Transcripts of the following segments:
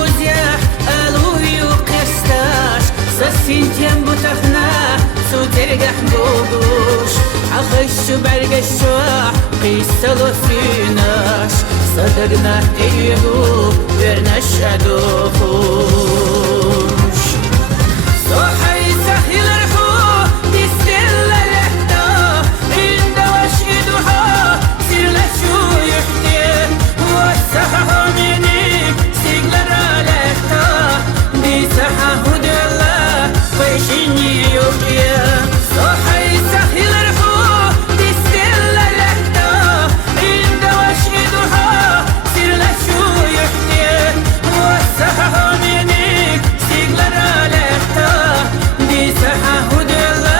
guzjah aluju qestash sa sintjem butahna su dergah bogush akhshu bargashu qisalo finash sadagna teygu vernash adush so hay sahil arhu distilla lehta inda washiduha sirla shu yuhdi wasaha minik siglara lehta bisaha hudalla fashini yuhya so hay sahil arhu distilla lehta inda washiduha sirla shu yuhdi wasaha minik siglara lehta bisaha hudalla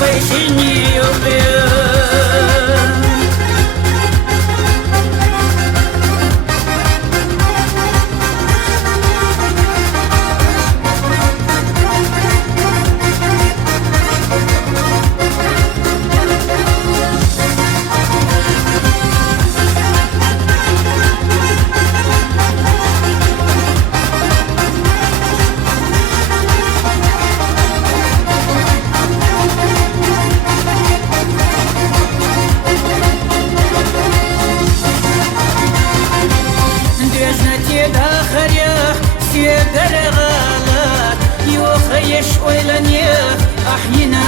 fashini yuhya سيدر غالات يوخيش ويلنيه أحينا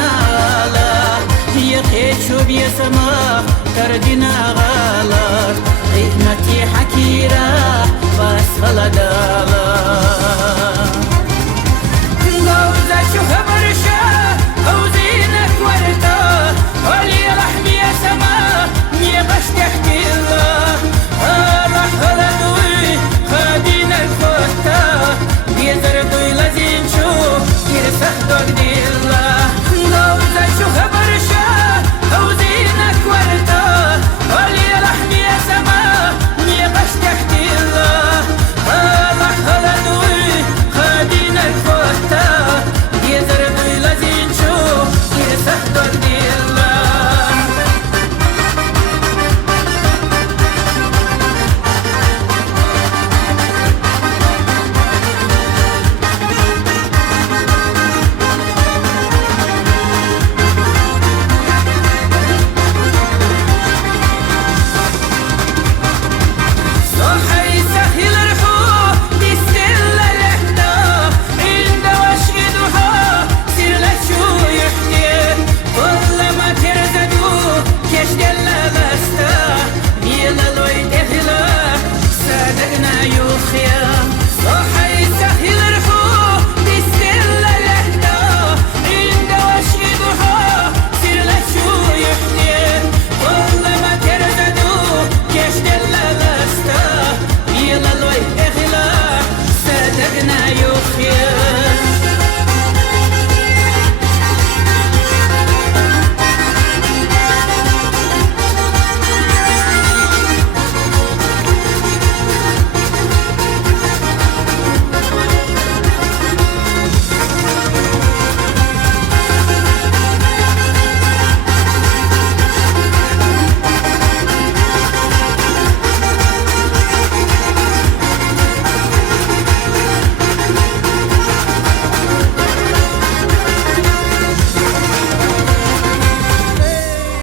لا يخيشو بيسما تردنا غالات قيمتي حكيرة بس غلدالات